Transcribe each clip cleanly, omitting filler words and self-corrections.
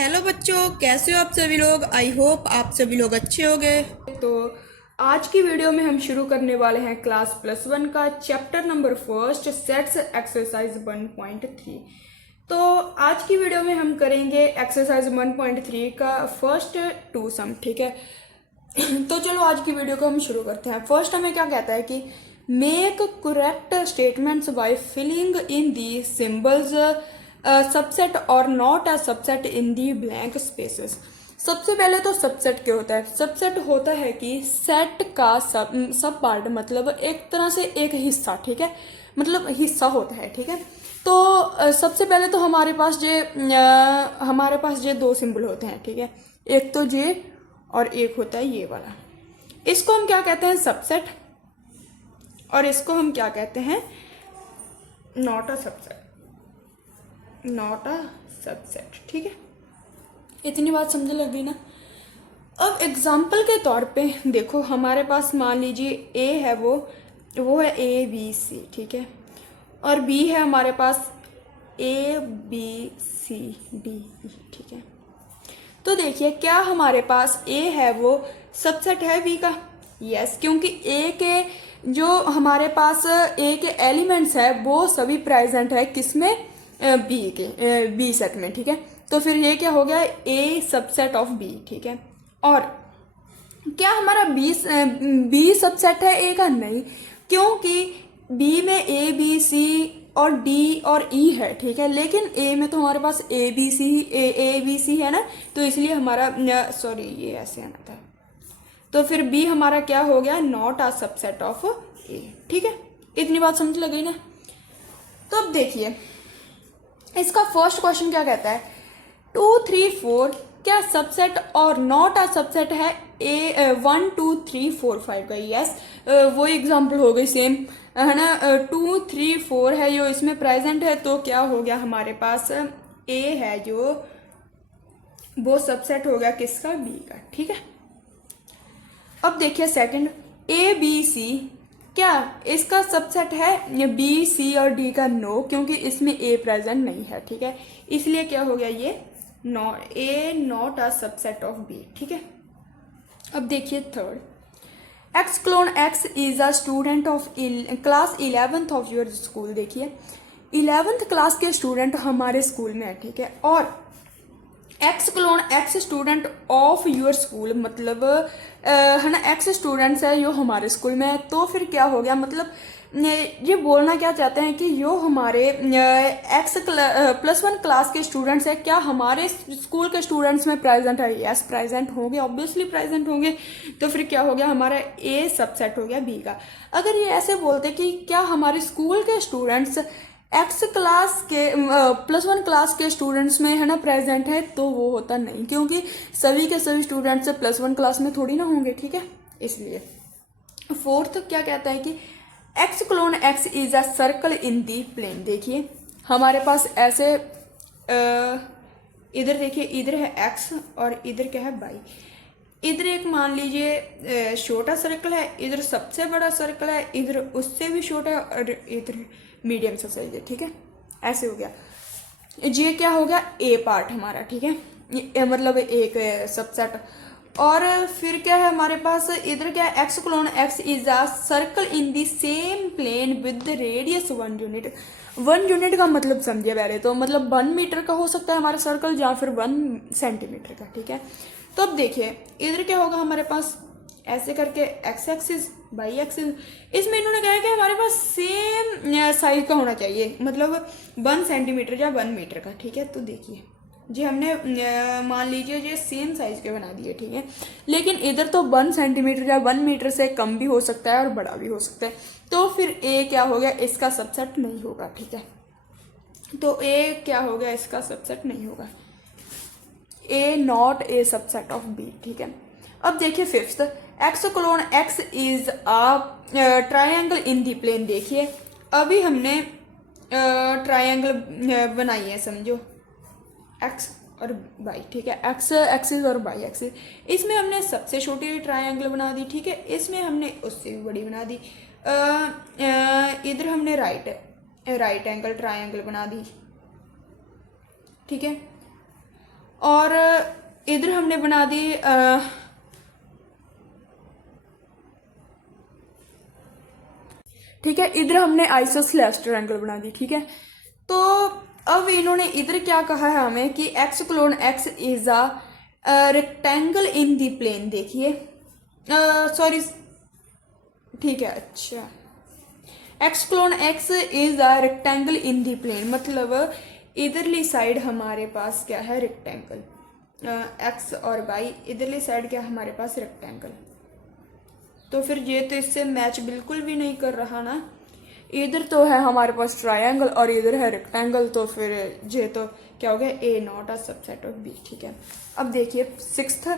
Hello बच्चों, कैसे हो आप सभी लोग। आई होप आप सभी लोग अच्छे होंगे। तो आज की वीडियो में हम शुरू करने वाले हैं क्लास +1 का chapter number first sets exercise 1.3। तो आज की वीडियो में हम करेंगे एक्सरसाइज 1.3 का फर्स्ट 2 सम, ठीक है। तो चलो आज की वीडियो को हम शुरू करते हैं। फर्स्ट हमें क्या कहता है कि make correct statements by filling in the symbols subset और not a subset in the blank spaces. सबसे पहले तो सबसेट क्या होता है। सबसेट होता है कि सेट का सब पार्ट, मतलब एक तरह से एक हिस्सा, ठीक है, मतलब हिस्सा होता है, ठीक है। तो सबसे पहले तो हमारे पास ये दो सिंबल होते हैं, ठीक है। एक तो ये और एक होता है ये वाला। इसको हम क्या कहते हैं, सबसेट, और इसको हम क्या कहते हैं, not a subset, not a subset, ठीक है। इतनी बात समझ लग गई ना। अब एग्जाम्पल के तौर पे देखो, हमारे पास मान लीजिए ए है, वो है ABC, ठीक है, और बी है हमारे पास ABCDE, ठीक है। तो देखिए, क्या हमारे पास ए है वो सबसेट है बी का? यस, क्योंकि ए के जो हमारे पास ए के एलिमेंट्स है वो सभी प्रेजेंट है किसमें, बी सेट में, ठीक है। तो फिर ये क्या हो गया, ए सबसेट ऑफ बी, ठीक है। और क्या हमारा बी सबसेट है ए का? नहीं, क्योंकि बी में ABC और D और E है, ठीक है, लेकिन ए में तो हमारे पास ABC है ना, तो इसलिए हमारा सॉरी ये ऐसे आना था। तो फिर बी हमारा क्या हो गया, नॉट अ सबसेट ऑफ ए, ठीक है। इतनी बात समझ लग गई ना। तो अब देखिए, इसका फर्स्ट क्वेश्चन क्या कहता है, 2, 3, 4 क्या सबसेट और नॉट अ सबसेट है ए 1, 2, 3, 4, 5 का? यस, वो एग्जाम्पल हो गई सेम, है ना। 2, 3, 4 है जो इसमें प्रेजेंट है, तो क्या हो गया हमारे पास ए है जो वो सबसेट हो गया किसका, बी का, ठीक है। अब देखिए सेकंड, ABC क्या इसका सबसेट है B, C और D का? नो, क्योंकि इसमें A प्रेजेंट नहीं है, ठीक है, इसलिए क्या हो गया ये A not a subset of B, ठीक है। अब देखिए third, X clone X is a student of class 11th of your school. देखिए 11th क्लास के स्टूडेंट हमारे स्कूल में है, ठीक है, और x colon x student of your school, मतलब है ना, एक्स स्टूडेंट्स है जो हमारे स्कूल में है। तो फिर क्या हो गया, मतलब ये बोलना क्या चाहते हैं कि जो हमारे एक्स +1 क्लास के स्टूडेंट्स है, क्या हमारे स्कूल के स्टूडेंट्स में प्रेजेंट है? यस, प्रेजेंट होंगे, ऑब्वियसली प्रेजेंट होंगे। तो फिर क्या हो गया, हमारा ए सबसेट हो गया बी का। अगर ये ऐसे बोलते कि क्या हमारे स्कूल के स्टूडेंट्स एक्स क्लास के +1 क्लास के स्टूडेंट्स में है ना प्रेजेंट है, तो वो होता नहीं, क्योंकि सभी के सभी स्टूडेंट्स +1 क्लास में थोड़ी ना होंगे, ठीक है, इसलिए। फोर्थ क्या कहता है कि x colon x is a circle in the plane. देखिए हमारे पास ऐसे इधर देखिए, इधर है एक्स और इधर क्या है वाई। इधर एक मान लीजिए छोटा सर्कल है, इधर सबसे बड़ा सर्कल है, इधर उससे भी छोटा, और इधर मीडियम सा साइज है, ठीक है। ऐसे हो गया, ये क्या हो गया, ए पार्ट हमारा, ठीक है, मतलब एक सबसेट। और फिर क्या है हमारे पास, इधर क्या है, x colon x is a circle in the same plane with radius 1 unit. 1 unit का मतलब समझिए पहले तो, मतलब 1 मीटर का हो सकता है हमारा सर्कल, या फिर 1 सेंटीमीटर का, ठीक है। तो अब देखिए इधर क्या होगा हमारे पास, ऐसे करके एक्स एक्सिस वाई एक्सिस, इसमें इन्होंने कहा है कि हमारे पास सेम साइज का होना चाहिए, मतलब 1 सेंटीमीटर या 1 मीटर का, ठीक है। तो देखिए जी हमने मान लीजिए ये सेम साइज के बना दिए, ठीक है, लेकिन इधर तो 1 सेंटीमीटर या 1 मीटर से कम भी हो सकता है और बड़ा भी हो सकता है। तो फिर ए क्या हो गया, इसका सबसेट नहीं होगा, ठीक है। तो ए क्या हो गया, इसका सबसेट नहीं होगा, A not a subset of B, ठीक है। अब देखिए fifth, X colon x is a triangle in the plane. देखिए अभी हमने ट्राइंगल बनाई है, समझो एक्स और वाई, ठीक है, एक्स एक्सिस और वाई एक्सिस। इसमें हमने सबसे छोटी ट्राइंगल बना दी, ठीक है, इसमें हमने उससे भी बड़ी बना दी। इधर हमने राइट एंगल ट्राइंगल बना दी, ठीक है। और इधर हमने बना दी ठीक है, इधर हमने आइसोस्लेस ट्रायंगल बना दी। ठीक है, तो अब इन्होंने इधर क्या कहा है हमें कि x colon x is a rectangle in the plane. देखिए सॉरी ठीक है, अच्छा x colon x is a rectangle in the plane, मतलब इधरली साइड हमारे पास क्या है, रेक्टेंगल। एक्स और वाई इधरली साइड क्या है हमारे पास, रेक्टेंगल। तो फिर ये तो इससे मैच बिल्कुल भी नहीं कर रहा ना, इधर तो है हमारे पास ट्रायंगल और इधर है रेक्टेंगल, तो फिर ये तो क्या हो गया, A not a subset of B. ठीक है, अब देखिए sixth,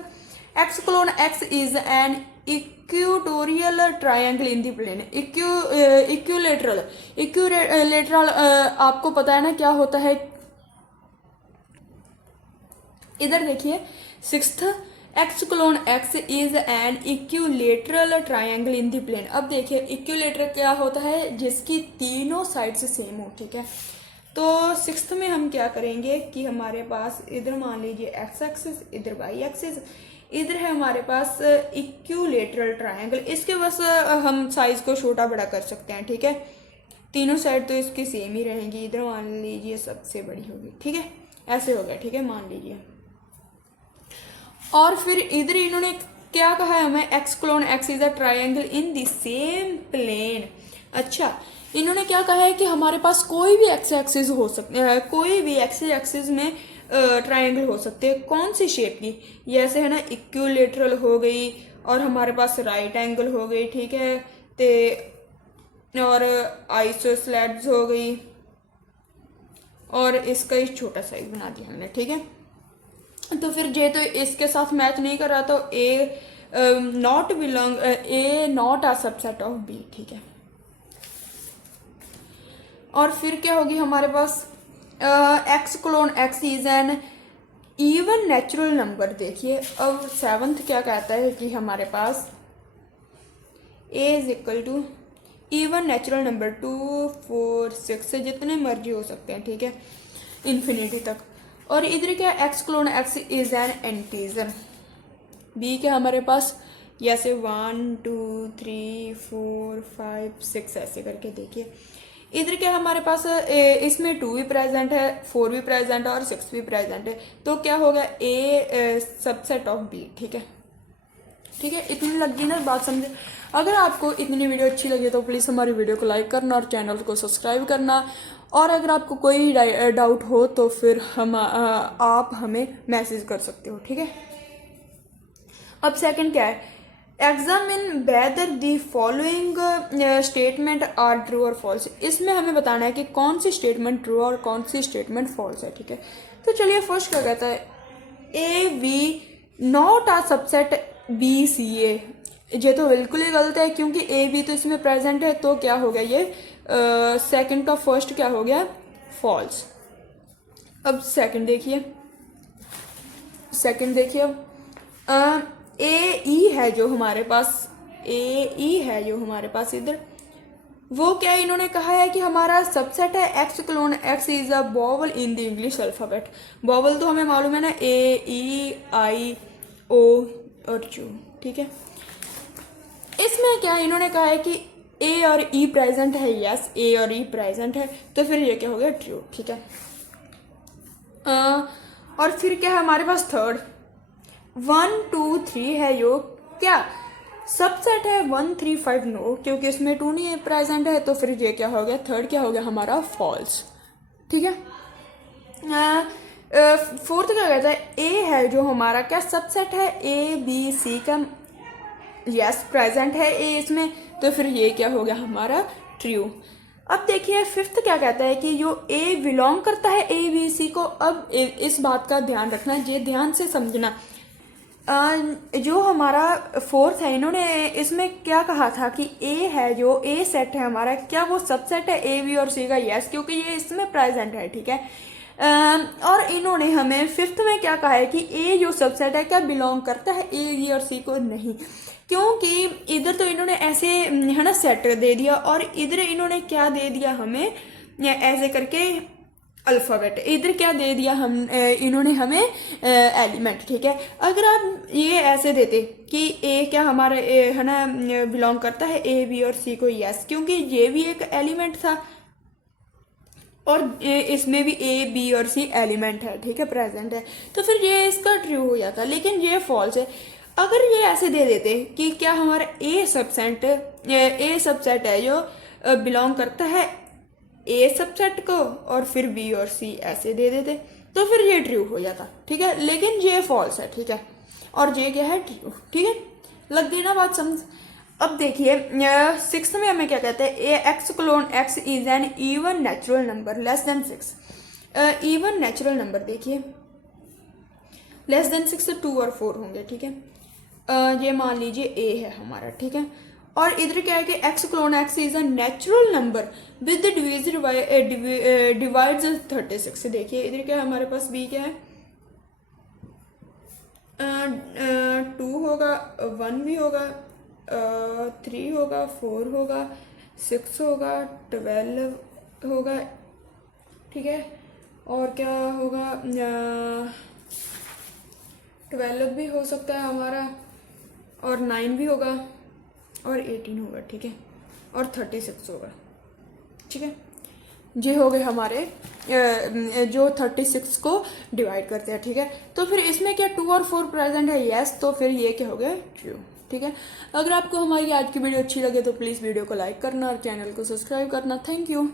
X colon x is an equatorial triangle in the plane. Equilateral आपको पता है ना क्या होता है। इधर देखिए sixth, X colon x is an equilateral triangle in the plane. अब देखिए इक्यूलेटर क्या होता है, जिसकी तीनों साइड से सेम हो। ठीक है, तो सिक्स्थ में हम क्या करेंगे कि हमारे पास इधर मान लीजिए एक्स एक्सिस, इधर वाई एक्सिस, इधर है हमारे पास इक्यूलेटरल ट्रायंगल। इसके बस हम साइज को छोटा बड़ा कर सकते हैं। ठीक है, तीनों साइड तो इसकी सेम ही रहेंगी, इधर मान लीजिए सबसे बड़ी होगी। ठीक है, ऐसे हो गया। ठीक है, मान लीजिए, और फिर इधर इन्होंने क्या कहा है हमें, x colon x is a triangle in the same plane. अच्छा, इन्होंने क्या कहा है कि हमारे पास कोई भी एक्स एक्सिस हो सकते हैं, कोई भी एक्स एक्सिस में ट्रायंगल हो सकते हैं। कौन सी शेप की, ये ऐसे है ना, इक्विलेटरल हो गई, और हमारे पास राइट एंगल हो गई। ठीक है, ते और आइसोस्लेड्स हो गई, और इसका ही छोटा साइज बना दिया हमने। ठीक है, तो फिर जे तो इसके साथ मैच नहीं कर रहा, तो A not belong, A not a subset of B. ठीक है, और फिर क्या होगी हमारे पास, X colon x is an even natural number. देखिए अब सेवंथ क्या कहता है कि हमारे पास A is equal to even natural number 2 4 6 से जितने मर्जी हो सकते हैं। ठीक है, इन्फिनिटी तक। और इधर क्या, x colon x is an integer. B क्या हमारे पास, जैसे 1 2 3 4 5 6 ऐसे करके। देखिए इधर क्या हमारे पास, इसमें 2 भी प्रेजेंट है, 4 भी प्रेजेंट है और 6 भी प्रेजेंट है, तो क्या होगा, ए सबसेट ऑफ बी। ठीक है, ठीक है, इतनी लगी ना बात समझे। अगर आपको इतनी वीडियो अच्छी लगी तो प्लीज़ हमारी वीडियो को लाइक करना और चैनल को सब्सक्राइब करना, और अगर आपको कोई डाउट हो तो फिर आप हमें मैसेज कर सकते हो। ठीक है, अब सेकंड क्या है, examine whether the following statement are true और फॉल्स। इसमें हमें बताना है कि कौन सी स्टेटमेंट ट्रू और कौन सी स्टेटमेंट फॉल्स है। ठीक है, तो चलिए फर्स्ट क्या कहता है, A B not a subset B C A. ये तो बिल्कुल ही गलत है, क्योंकि ए बी तो इसमें प्रेजेंट है, तो क्या हो गया, ये सेकंड का फर्स्ट क्या हो गया, फॉल्स। अब सेकंड देखिए, अब ए ई है जो हमारे पास, ए ई है जो हमारे पास इधर, वो क्या इन्होंने कहा है कि हमारा सबसेट है x colon x is a vowel in the English alphabet. Vowel तो हमें मालूम है ना, ए ई आई ओ और यू। ठीक है, इसमें क्या इन्होंने कहा है कि ए और ई प्रेजेंट है। यस, ए और ई प्रेजेंट है, तो फिर ये क्या हो गया, ट्रू। ठीक है, और फिर क्या है हमारे पास थर्ड, 1 2 3 है जो क्या सबसेट है, 1 3 5 नो, क्योंकि इसमें 2 नहीं प्रेजेंट है, तो फिर ये क्या हो गया, थर्ड क्या हो गया हमारा, फॉल्स। ठीक है, फोर्थ क्या कहता है, ए है जो हमारा क्या सबसेट है, ए बी सी का, यस प्रेजेंट है ए इसमें, तो फिर ये क्या हो गया हमारा, ट्रू। अब देखिए फिफ्थ क्या कहता है कि जो ए बिलोंग करता है ए बी सी को। अब इस बात का ध्यान रखना, ये ध्यान से समझना। जो हमारा फोर्थ है, इन्होंने इसमें क्या कहा था कि ए है जो ए सेट है हमारा, क्या वो सबसेट है ए बी और सी का, यस, क्योंकि ये इसमें प्रेजेंट है। ठीक है, और इन्होंने हमें फिफ्थ में क्या कहा है कि ए जो सबसेट है क्या बिलोंग करता है ए बी और सी को, नहीं, क्योंकि इधर तो इन्होंने ऐसे है ना सेट दे दिया, और इधर इन्होंने क्या दे दिया हमें, ऐसे करके अल्फ़ाबेट। इधर क्या दे दिया हम इन्होंने हमें एलिमेंट, ठीक है। अगर आप ये ऐसे देते कि ए क्या हमारा है ना बिलोंग करता है ए बी और सी को, यस, क्योंकि ये भी एक एलिमेंट था और इसमें भी ए बी और सी एलिमेंट है, ठीक है, प्रेजेंट है, तो फिर ये इसका ट्रू हो जाता। लेकिन ये फॉल्स है। अगर ये ऐसे दे देते कि क्या हमारा ए सबसेट है जो बिलोंग करता है ए सबसेट को, और फिर बी और सी ऐसे दे देते तो फिर ये ट्रू हो जाता, ठीक है। लेकिन ये फॉल्स है, ठीक है, और ये क्या है, ट्रू, ठीक है। लग गई ना बात समझ। अब देखिए 6th में हमें क्या कहते हैं, A X colon x is an even natural number less than 6। Even natural number देखिए लेस देन 6 से 2 और 4 होंगे, ठीक है। ये मान लीजिए ए है हमारा, ठीक है, और इधर क्या है कि x colon x is a natural number with divides 36। देखिए इधर क्या है हमारे पास, बी क्या है, 2 होगा, 1 भी होगा, 3 होगा, 4 होगा, 6 होगा, 12 होगा, ठीक है, और क्या होगा, 12 भी हो सकता है हमारा, और 9 भी होगा, और 18 होगा, ठीक है, और 36 होगा, ठीक है। ये हो गए हमारे जो 36 को डिवाइड करते हैं, ठीक है। तो फिर इसमें क्या 2 और 4 प्रेजेंट है, यस, तो फिर ये क्या हो गया, ट्रू, ठीक है। अगर आपको हमारी आज की वीडियो अच्छी लगे तो प्लीज़ वीडियो को लाइक करना और चैनल को सब्सक्राइब करना। Thank you.